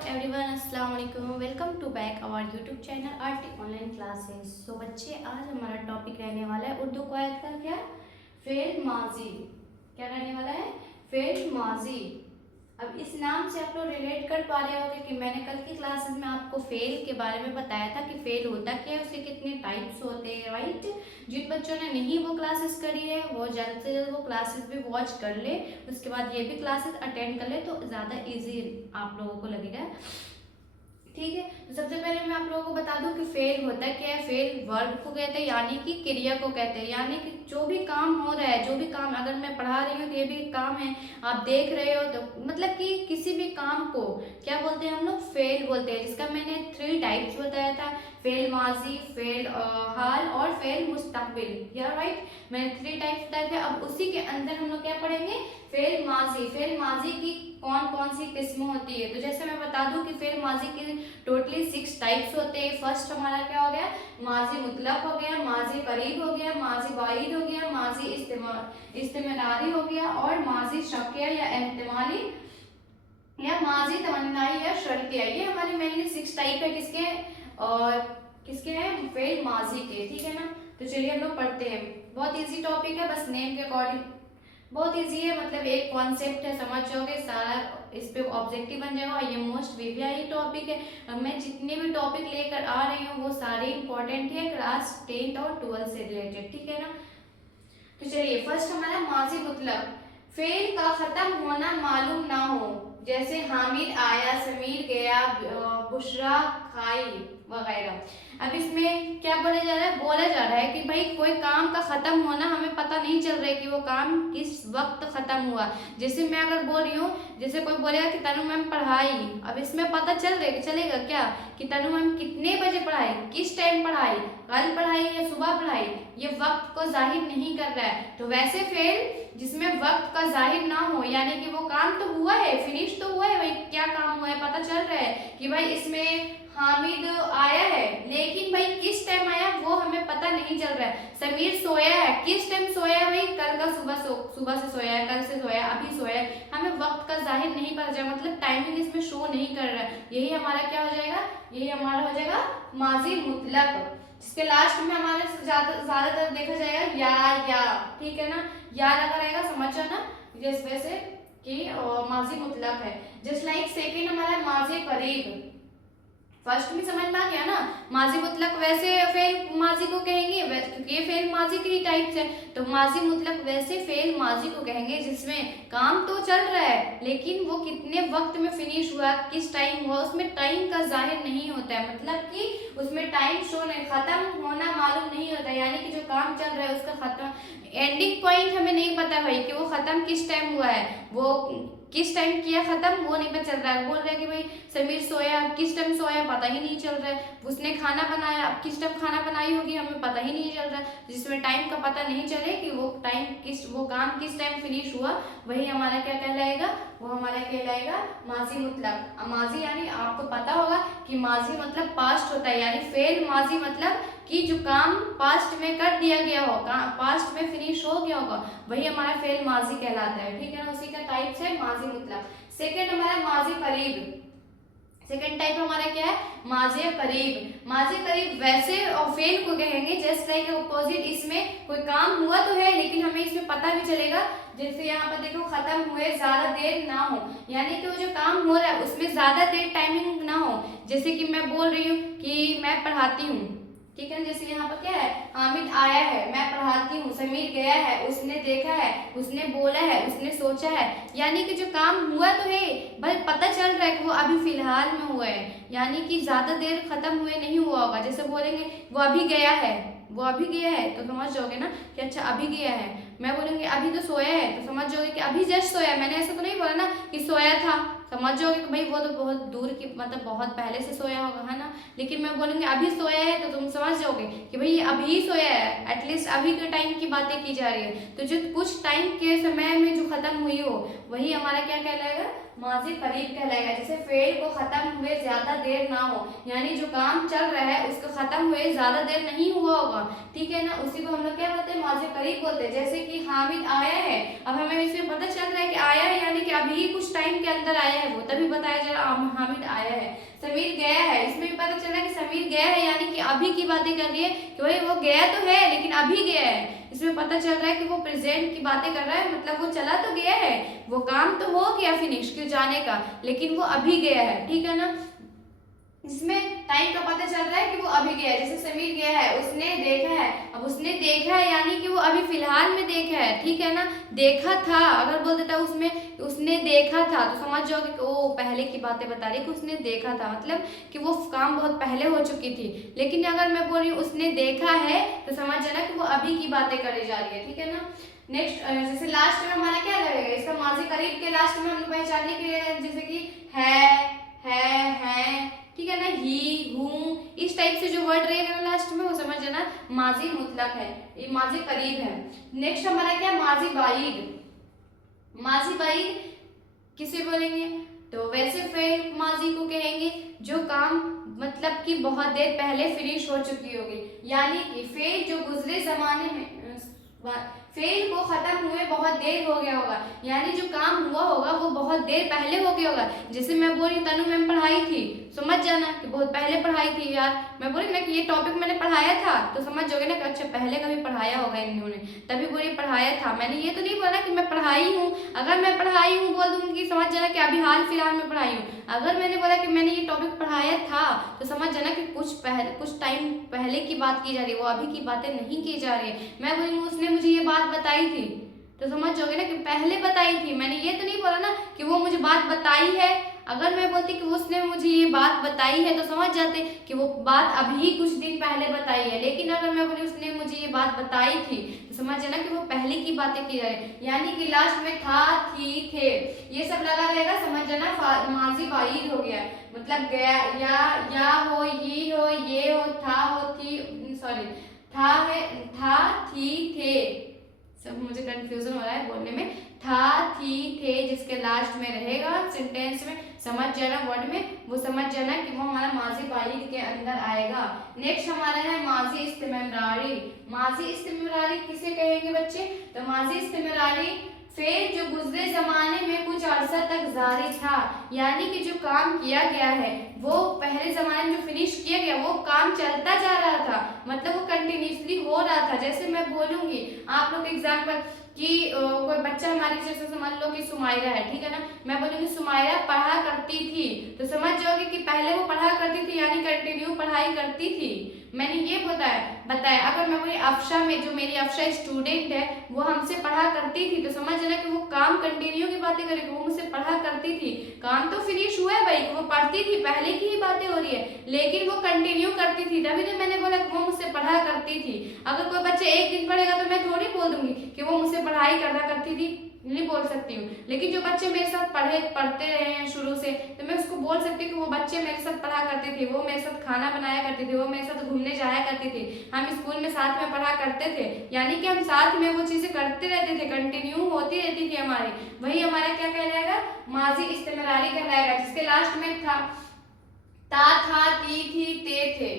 Everyone, अस्सलाम वालेकुम। Welcome to back our YouTube channel RT online classes. So बच्चे, आज हमारा टॉपिक रहने वाला है उर्दू कवायद का क्या, फेल माजी। क्या रहने वाला है, फेल माजी। अब इस नाम से आप लोग रिलेट कर पा रहे होंगे कि मैंने कल की क्लासेस में आपको फेल के बारे में बताया था कि फेल होता क्या है, उसके कितने टाइप्स होते हैं, राइट। जिन बच्चों ने नहीं वो क्लासेस करी है वो जल्द से जल्द वो क्लासेस भी वॉच कर ले, उसके बाद ये भी क्लासेस अटेंड कर ले तो ज़्यादा इजी आप लोगों को लगेगा। ठीक है, तो सबसे पहले मैं आप लोगों को बता दूं कि फेल होता क्या है। फेल वर्ब को कहते हैं, यानी कि क्रिया को कहते हैं, यानी कि जो भी काम हो रहा है, जो भी काम अगर मैं पढ़ा रही हूँ तो ये भी काम है, आप देख रहे हो तो मतलब कि किसी भी काम को क्या बोलते हैं हम लोग, फेल बोलते हैं। जिसका मैंने 3 टाइप्स बताया था, फेल माजी, फेल हाल और फेल मुस्तकबिल, या राइट। मैंने 3 टाइप्स बताए थे। अब उसी के अंदर हम लोग क्या पढ़ेंगे, फेल माजी। फेल माजी की कौन कौन सी किस्में होती है, तो जैसे मैं बता दूं कि फेल माजी की टोटली 6 टाइप्स होते हैं। फर्स्ट हमारा क्या हो गया, माजी मुतलक हो गया, माजी करीब हो गया, माजी बाइद हो गया, माजी इस्तेमरारी हो गया और माजी शकिया या एहतमाली या माजी तमन्नाई या शर्तिया। ये हमारी मेनली 6 टाइप है किसके, और किसके हैं, फेल माजी के। ठीक है ना, तो चलिए हम लोग पढ़ते हैं। बहुत इजी टॉपिक है, बस नेम के अकॉर्डिंग बहुत इजी है, मतलब एक कॉन्सेप्ट है, समझ जाओगे सारा, इस पे ऑब्जेक्टिव बन जाएगा। और ये मोस्ट वीवीआई टॉपिक है। अब मैं जितने भी टॉपिक लेकर आ रही हूँ वो सारे इंपॉर्टेंट है क्लास 10th और 12th से रिलेटेड। ठीक है ना, तो चलिए फर्स्ट हमारा माजी मुतलक। फेल का खत्म होना मालूम ना हो, जैसे हामिद आया, समीर गया, बुशरा खाई वगैरह। अब इसमें क्या बोला जा रहा है, बोला जा रहा है कि भाई कोई काम का खत्म होना हमें पता नहीं चल रहा है कि वो काम किस वक्त खत्म हुआ। जैसे मैं अगर बोल रही हूँ, जैसे कोई बोलेगा कि तनु मैम पढ़ाई, अब इसमें पता चलेगा क्या कि तनु मैम कितने बजे पढ़ाई, किस टाइम पढ़ाई, कल पढ़ाई या सुबह पढ़ाई, ये वक्त को जाहिर नहीं कर रहा है। तो वैसे फेल जिसमें वक्त का जाहिर ना हो, यानी कि वो काम तो हुआ है, फिनिश तो हुआ है, भाई क्या काम हुआ है पता चल रहा है कि भाई इसमें हामिद आया है, लेकिन भाई किस टाइम आया वो हमें पता नहीं चल रहा है। समीर सोया है, किस टाइम सोया है, भाई कल का सुबह से सोया है, कल से सोया है, अभी सोया है, हमें वक्त का जाहिर नहीं पता चला, मतलब टाइमिंग इसमें शो नहीं कर रहा है। यही हमारा क्या हो जाएगा, यही हमारा हो जाएगा माजी मुतलक, जिसके लास्ट में हमारे ज्यादातर देखा जाएगा या। ठीक है ना, या लगा रहेगा, समझ जाना, जिस वैसे कि माजी मुतलक है। जस्ट लाइक सेकेंड हमारा माजी करीब। फर्स्ट में समझ में आ गया ना, माजी मुतलक वैसे फेल माजी को कहेंगे, क्योंकि ये फेल माजी के ही टाइप्स है, तो माजी मुतलक वैसे फेल माजी को कहेंगे जिसमें काम तो चल रहा है लेकिन वो कितने वक्त में फिनिश हुआ, किस टाइम हुआ, उसमें टाइम का जाहिर नहीं होता है, मतलब कि उसमें टाइम शो नहीं, खत्म होना मालूम नहीं होता, यानी कि जो काम चल रहा है उसका खत्म एंडिंग पॉइंट हमें नहीं पता भाई कि वो खत्म किस टाइम हुआ है, वो किस टाइम किया खत्म वो नहीं पता चल रहा है। बोल रहे हैं कि भाई समीर सोया, किस टाइम सोया पता ही नहीं चल रहा है, उसने खाना बनाया, अब किस टाइम खाना बनाई होगी हमें पता ही नहीं चल रहा है, जिसमें टाइम का पता नहीं चले कि वो टाइम वो काम किस टाइम फिनिश हुआ, वही हमारा क्या कहलाएगा, वो हमारा कहलाएगा माजी मुतलक। माजी यानी आपको पता होगा कि माजी मतलब पास्ट होता है, यानी फेल माजी मतलब कि जो काम पास्ट में कर दिया गया हो, पास्ट में फिनिश हो गया होगा, वही हमारा फेल माजी कहलाता है। ठीक है ना, उसी का टाइप्स है माजी मुतलक। सेकेंड हमारा माजी करीब। सेकेंड टाइप हमारा क्या है, माजी करीब। माजी करीब वैसे और फेल को कहेंगे जस्ट लाइक अपोजिट, इसमें कोई काम हुआ तो है लेकिन हमें इसमें पता भी चलेगा, जैसे यहाँ पर देखो खत्म हुए ज्यादा देर ना हो, यानी कि वो जो काम हो रहा है उसमें ज्यादा देर टाइमिंग ना हो। जैसे कि मैं बोल रही हूँ कि मैं पढ़ाती हूँ, ठीक है, जैसे यहाँ पर क्या है, हामिद आया है, मैं पढ़ाती हूँ, समीर गया है, उसने देखा है, उसने बोला है, उसने सोचा है, यानी कि जो काम हुआ तो है भाई पता चल रहा है कि वो अभी फिलहाल में हुआ है, यानी कि ज्यादा देर खत्म हुए नहीं हुआ होगा। जैसे बोलेंगे वो अभी गया है, वो अभी गया है, तो समझ जाओगे ना कि अच्छा अभी गया है। मैं बोलूंगी अभी तो सोया है, तो समझ जाओगे कि अभी जस्ट सोया, मैंने ऐसा तो नहीं बोला ना कि सोया था, समझ जाओगे कि भाई वो तो बहुत दूर की, मतलब बहुत पहले से सोया होगा, है ना। लेकिन मैं बोलूंगी अभी सोया है तो तुम समझ जाओगे कि भाई ये अभी ही सोया है, एटलीस्ट अभी के टाइम की बातें की जा रही है। तो जो कुछ टाइम के समय में जो खत्म हुई हो वही हमारा क्या कहलाएगा, माजी करीब कहलाएगा। जैसे फेल को खत्म हुए ज्यादा देर ना हो, यानी जो काम चल रहा है उसका खत्म हुए ज्यादा देर नहीं हुआ होगा, ठीक है ना, उसी को हम लोग क्या बोलते हैं, माजी करीब बोलते हैं। जैसे कि हामिद आया है, अब हमें इसमें पता चल रहा है कि आया है, यानी कि अभी कुछ टाइम के अंदर आया है, वो तभी बताया जा रहा है हामिद आया है। समीर गया है, इसमें भी पता चल रहा है कि समीर गया है, यानी कि अभी की बातें कर रही है कि भाई वो गया तो है लेकिन अभी गया है। इसमें पता चल रहा है कि वो प्रेजेंट की बातें कर रहा है, मतलब वो चला तो गया है, वो काम तो हो गया फिनिश क्यों जाने का, लेकिन वो अभी गया है, ठीक है ना। इसमें टाइम का पता चल रहा है कि वो अभी गया है, जैसे समीर गया है, उसने देखा है, अब उसने देखा है यानी कि वो अभी फिलहाल में देखा है, ठीक है ना। देखा था अगर बोल देता उसमें उसने देखा था तो समझ जाओगे कि वो पहले की बातें बता रही कि उसने देखा था, मतलब कि वो काम बहुत पहले हो चुकी थी। लेकिन अगर मैं बोल रही हूँ उसने देखा है तो समझ जाना कि वो अभी की बातें करी जा रही है, ठीक है ना। नेक्स्ट जैसे लास्ट में हमारा क्या लगेगा, इसका माजी करीब के लास्ट में हम पहचानने के लिए जैसे कि है, ठीक है ना, ही, हूँ, इस टाइप से जो वर्ड रहेगा ना लास्ट में वो समझ जाना माजी मुतलक है, ये माजी करीब है। नेक्स्ट हमारा क्या, माजी बाईद। माजी बाईद किसे बोलेंगे, तो वैसे फेल माजी को कहेंगे जो काम मतलब कि बहुत देर पहले फिनिश हो चुकी होगी, यानी कि फेल जो गुजरे जमाने में फेल को खत्म हुए बहुत देर हो गया होगा, यानी जो काम हुआ होगा वो बहुत देर पहले हो गया होगा। जैसे मैं बोल रही तनु मैम पढ़ाई थी, समझ जाना कि बहुत पहले पढ़ाई थी यार, मैं बोल रही ना कि ये टॉपिक मैंने पढ़ाया था तो समझ जाओगे ना कि अच्छा पहले कभी पढ़ाया होगा इन्होंने, तभी बोली पढ़ाया था। मैंने ये तो नहीं बोला कि मैं पढ़ाई हूँ, अगर मैं पढ़ाई हूँ बोल दूंगी समझ जाना कि अभी हाल फिलहाल में पढ़ाई हूँ। अगर मैंने बोला कि मैंने ये टॉपिक पढ़ाया था तो समझ जाना कि कुछ टाइम पहले की बात की जा रही है, वो अभी की बातें नहीं की जा रही है। मैं बोलूँगी उसने मुझे ये बात बताई थी तो समझ जाओगे ना कि पहले बताई थी, मैंने ये तो नहीं बोला ना कि वो मुझे बात बताई है। अगर मैं बोलती कि उसने मुझे ये बात बताई है तो समझ जाते कि वो बात अभी कुछ दिन पहले बताई है, लेकिन अगर मैं बोली उसने मुझे ये बात बताई थी तो समझ जाना कि वो पहले की बातें की जा रही है, यानी कि लास्ट में था, थी, थे ये सब लगा रहेगा, समझ जाना माजी बाईद हो गया, मतलब गया या हो, ये हो, ये हो, था हो, थी, सॉरी था है, था, थी, थे, सब मुझे कंफ्यूजन हो रहा है बोलने में, था, थी, थे जिसके लास्ट में रहेगा सेंटेंस में, समझ जाना वर्ड में, वो समझ जाना कि वो हमारा माजी बाईद के अंदर आएगा। नेक्स्ट हमारा है माजी इस्तिमरारी। माजी इस्तिमरारी किसे कहेंगे बच्चे, तो माजी इस्तिमरारी फेल जो गुजरे जमाने में कुछ अरसा तक जारी था, यानी कि जो काम किया गया है वो पहले जमाने में जो फिनिश किया गया वो काम चलता जा रहा था, मतलब वो कंटिन्यूसली हो रहा था। जैसे मैं बोलूंगी आप लोग एग्जाम्पल कि कोई बच्चा हमारी जैसे समझ लो कि सुमायरा है, ठीक है ना, मैं बोलूंगी सुमायरा पढ़ा करती थी तो समझ जाओगे कि पहले वो पढ़ा करती थी यानी कंटिन्यू पढ़ाई करती थी, मैंने ये बताया। अगर मैं बोली अफशा में जो मेरी अफशा स्टूडेंट है वो हमसे पढ़ा करती थी तो समझ जाना कि वो काम कंटिन्यू की बातें करेगी, वो मुझसे पढ़ा करती थी, काम तो फिनिश हुआ है भाई, वो पढ़ती थी पहले की ही बातें हो रही है लेकिन वो कंटिन्यू करती थी, तभी तो मैंने बोला कि वो मुझसे पढ़ा करती थी। अगर कोई बच्चा एक दिन पढ़ेगा तो मैं थोड़ी बोल दूंगी कि वो मुझसे पढ़ाई करा करती थी, नहीं बोल सकती हूँ, लेकिन जो बच्चे मेरे साथ पढ़ते रहे हैं शुरू से तो मैं उसको बोल सकती हूँ कि वो बच्चे मेरे साथ पढ़ा करते थे, वो मेरे साथ खाना बनाया करते थे, वो मेरे साथ घूमने जाया करते थे, हम स्कूल में साथ में पढ़ा करते थे, यानी कि हम साथ में वो चीजें करते रहते थे, कंटिन्यू होती रहती थी हमारी, वही हमारा क्या कहलाएगा, माजी इस्तिमरारी कहलाएगा, जिसके लास्ट में था, ती, थी, ते, थे,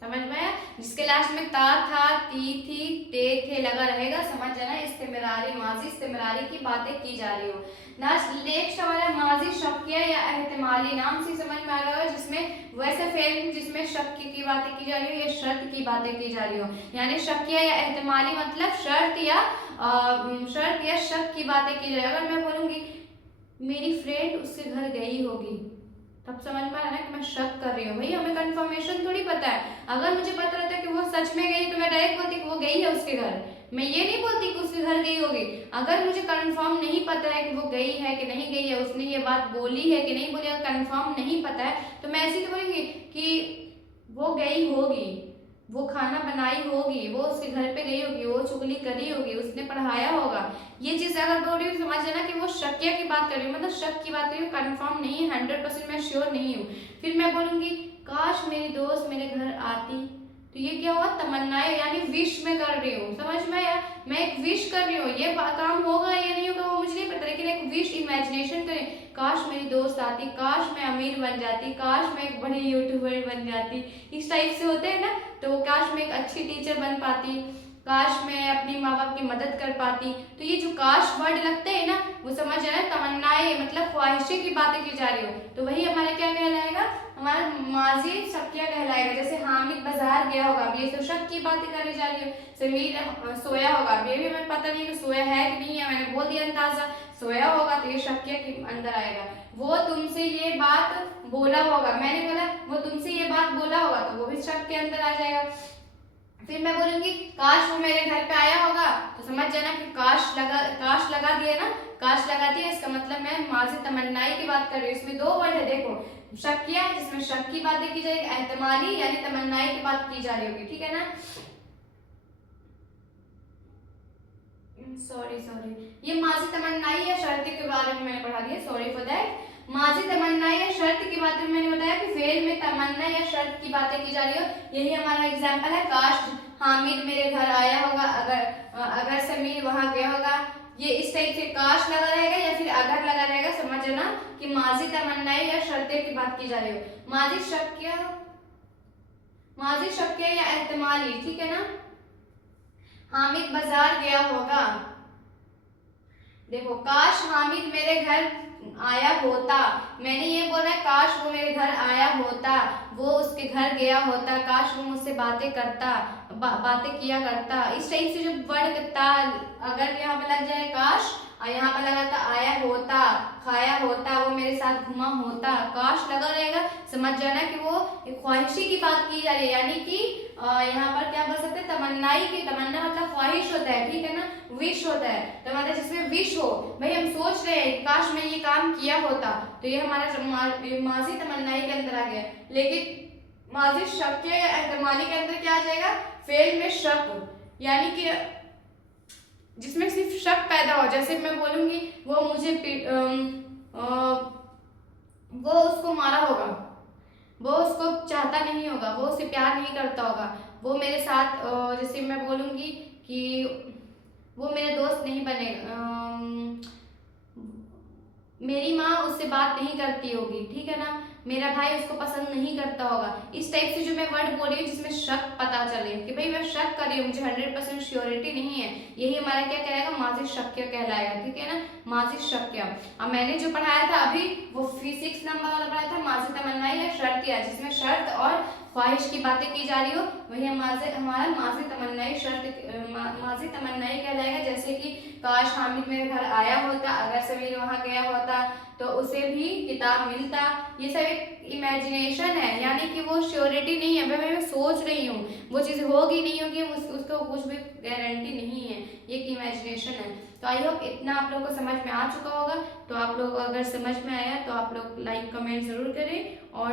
समझ में आया, जिसके लास्ट में था, ती, थी, थे लगा रहेगा, समझ जाना इस्तिमरारी, माजी इस्तिमरारी की बातें की जा रही हो। नेक्स्ट हमारा माजी शक्किया या एहतिमाली, नाम से समझ में आ रहा है जिसमें वैसे फेल जिसमें शक की बातें की जा रही हो या शर्त की बातें की जा रही हो, यानी शक्किया या एहतिमाली मतलब शर्त या शक की बातें की जा रही है। अगर मैं बोलूंगी मेरी फ्रेंड उसके घर गई होगी तब समझ में आ रहा है कि मैं शक कर रही हूँ, भाई हमें कंफर्मेशन थोड़ी पता है, अगर मुझे पता रहता है कि वो सच में गई तो मैं डायरेक्ट बोलती कि वो गई है उसके घर, मैं ये नहीं बोलती कि उसके घर गई होगी। अगर मुझे कंफर्म नहीं पता है कि वो गई है कि नहीं गई है, उसने ये बात बोली है कि नहीं बोली, अगर कंफर्म नहीं पता है तो मैं ऐसे तो बोलूंगी कि वो गई होगी, वो खाना बनाई होगी, वो उसके घर पे गई होगी, वो चुगली करी होगी, उसने पढ़ाया होगा, ये चीज अगर बोल रही हूँ समझ लेना कि वो शक्किया की बात कर रही हूँ, मतलब शक की बात कर रही हूँ, कंफर्म नहीं है, 100% मैं श्योर नहीं हूँ। फिर मैं बोलूंगी काश मेरी दोस्त मेरे घर आती, तो ये क्या हुआ, तमन्नाएं यानी विश में कर रही हूँ, समझ में आया, मैं एक विश कर रही हूँ, ये काम होगा या नहीं होगा वो मुझे नहीं पता, लेकिन एक विश इमेजिनेशन करें, काश मेरी दोस्त आती, काश मैं अमीर बन जाती, काश मैं एक बड़ी यूट्यूबर बन जाती, इस टाइप से होते हैं ना, तो काश मैं एक अच्छी टीचर बन पाती, काश मैं अपनी माँ बाप की मदद कर पाती। तो ये जो काश वर्ड लगते हैं ना, वो समझ जाना तमन्नाएं मतलब ख्वाहिशें की बातें की जा रही हो, तो वही हमारा क्या कहलाएगा, हमारा माजी शक्या कहलाएगा। जैसे हामिद बाजार गया होगा, अब ये तो शक की बातें करी जा रही है। समीर सोया होगा, अब ये भी हमें पता नहीं कि सोया है कि नहीं है, मैंने बोल दिया अंदाजा सोया होगा, तो ये शक्या के अंदर आएगा। वो तुमसे ये बात बोला होगा, मैंने बोला वो तुमसे ये बात बोला होगा, तो वो भी शक के अंदर आ जाएगा। फिर मैं बोलूंगी काश वो मेरे घर पे आया होगा, तो समझ जाना कि काश लगा दिया ना, काश लगा दिया, इसका मतलब मैं माजी तमन्नाई की बात कर रही हूँ। इसमें दो वर्ड है, देखो शक्या जिसमें शक की बातें की जाएगी, एहतमाली यानी तमन्नाई की बात की जा रही होगी, ठीक है ना। सॉरी ये माजी तमन्नाई या शर्त के बारे में मैंने पढ़ा दिया, सॉरी फॉर दैट। माजी तमन्नाई या शर्त की बातें मैंने बताया कि फेल में तमन्ना या शर्त की बातें की जा रही हो, यही हमारा एग्जांपल है। काश हामिद मेरे घर आया होगा, अगर समीर वहां गया होगा, ये इस टाइप से काश लगा रहेगा या फिर अगर लगा रहेगा, समझना कि माजी तमन्नाई या शर्तें की बात की जा रही हो। माजी शक्य या एहतमाली, ठीक है ना। हामिद बाजार गया होगा, देखो काश हामिद मेरे घर आया होता, मैंने ये बोला है काश वो मेरे घर आया होता, वो उसके घर गया होता, काश वो मुझसे बातें करता, बातें किया करता। इस टाइप से जो वर्ड ता अगर यहाँ पे लग जाए काश और यहाँ पे लगा था आया होता, खाया होता, वो मेरे साथ घुमा होता, काश लगा रहेगा, समझ जाना कि वो ख्वाहिशी की बात की जा रही है, यानी कि यहाँ पर क्या बोल सकते हैं, तमन्नाई की। तमन्ना मतलब ख्वाहिश होता है, ठीक है ना, विश होता है, तो मतलब जिसमें विश हो, भाई हम सोच रहे हैं काश मैं ये काम किया होता, तो ये हमारा माजी तमन्नाई के अंदर आ गया। लेकिन माजी शक्य या एहतमाली के अंदर क्या आ जाएगा, फेल में शक, यानी कि जिसमें सिर्फ शक पैदा हो। जैसे मैं बोलूंगी वो मुझे वो उसको मारा होगा, वो उसको चाहता नहीं होगा, वो उससे प्यार नहीं करता होगा, वो मेरे साथ जैसे मैं बोलूंगी कि वो मेरा दोस्त नहीं बनेगा, मेरी माँ उससे बात नहीं करती होगी, ठीक है ना, मेरा भाई उसको पसंद नहीं करता होगा। इस टाइप से जो मैं वर्ड बोल रही हूँ जिसमें शक पता चले कि भाई मैं शक कर रही हूँ, मुझे 100% श्योरिटी नहीं है, यही हमारा क्या कहलाएगा, माजी शक्य कहलाएगा, ठीक है ना, माजी शक्य। अब मैंने जो पढ़ाया था अभी वो 6 नंबर वाला पढ़ाया था, माजी तमन्नाई या शर्त, या जिसमें शर्त और ख्वाहिश की बातें की जा रही हो, वही हमारा माजी तमन्नाई माजी तमन्नाई कहलाएगा। जैसे कि काश हामिद मेरे घर आया होता, अगर समीर वहां गया होता तो उसे भी किताब मिलता। ये सब एक इमेजिनेशन है, यानी कि वो श्योरिटी नहीं है, भाई मैं सोच रही हूँ, वो चीज़ होगी नहीं होगी, उसको कुछ भी गारंटी नहीं है, ये एक इमेजिनेशन है। तो आई होप इतना आप लोग को समझ में आ चुका होगा। तो आप लोग अगर समझ में आया तो आप लोग लाइक कमेंट ज़रूर करें और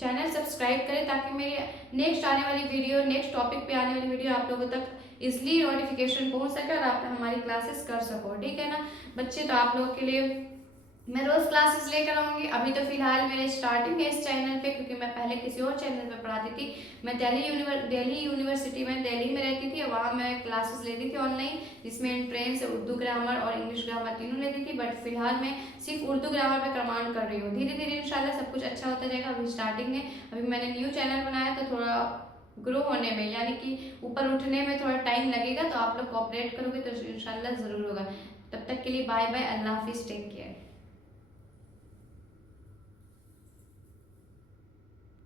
चैनल सब्सक्राइब करें, ताकि मेरी नेक्स्ट आने वाली वीडियो, नेक्स्ट टॉपिक पे आने वाली वीडियो आप लोगों तक इसलिए नोटिफिकेशन पहुंच सके और आप हमारी क्लासेस कर सको, ठीक है ना बच्चे। तो आप लोगों के लिए मैं रोज क्लासेस लेकर आऊंगी। अभी तो फिलहाल मेरे स्टार्टिंग है इस चैनल पे, क्योंकि मैं पहले किसी और चैनल पे पढ़ाती थी। मैं दिल्ली यूनिवर्सिटी में दिल्ली में रहती थी, वहाँ मैं क्लासेस लेती थी ऑनलाइन, जिसमें एंट्रेंस, उर्दू ग्रामर और इंग्लिश ग्रामर तीनों लेती थी। बट फिलहाल मैं सिर्फ उर्दू ग्रामर पे कमांड कर रही हूँ। धीरे धीरे इंशाल्लाह सब कुछ अच्छा होता जाएगा। अभी स्टार्टिंग है, अभी मैंने न्यू चैनल बनाया, तो थोड़ा ग्रो होने में यानी कि ऊपर उठने में थोड़ा टाइम लगेगा। तो आप लोग कोऑपरेट करोगे तो इंशाल्लाह ज़रूर होगा। तब तक के लिए बाय बाय, अल्लाह हाफिज़, टेक केयर।